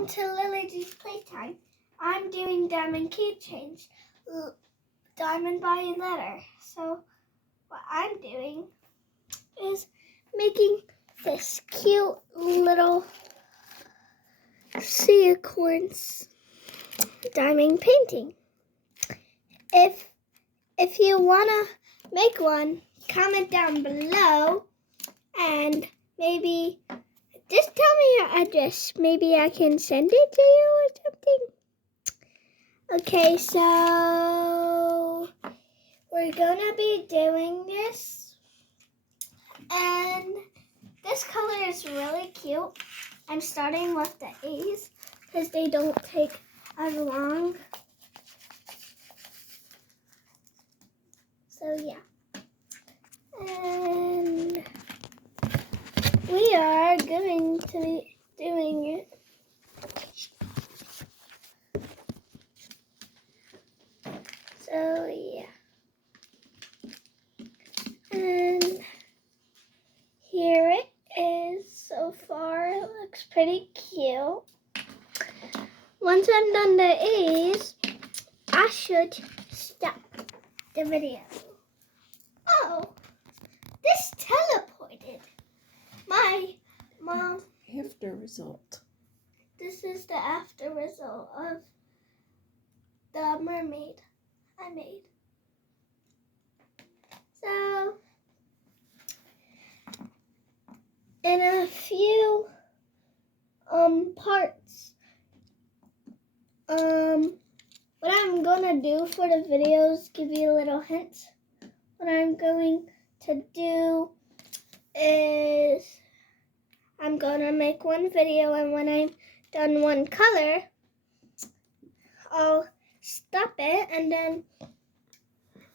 Welcome to Lily G's Playtime. I'm doing diamond keychains, diamond by letter. So what I'm doing is making this cute little sequins diamond painting. If you wanna make one, comment down below and maybe just tell me your address. Maybe I can send it to you or something. Okay, so we're gonna be doing this. And this color is really cute. I'm starting with the A's because they don't take as long. So yeah. And we are going to be doing it. So yeah. And here it is so far. It looks pretty cute. Once I'm done the A's, I should stop the video. Oh, this teleported. My mom. After result. This is the after result of the mermaid I made. So, in a few parts, what I'm gonna do for the videos, give you a little hint. What I'm going to do is I'm gonna make one video, and when I'm done one color, I'll stop it, and then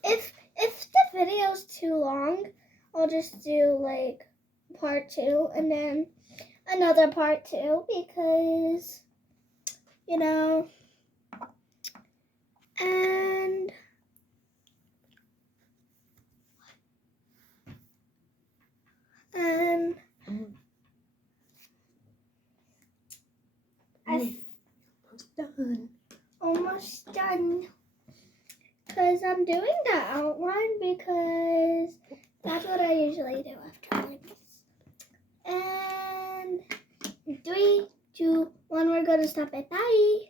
if the video's too long, I'll just do like part 2 and then another part 2 because, you know, and almost done. Because I'm doing the outline because that's what I usually do after like this. And 3, 2, 1, we're going to stop it. Bye.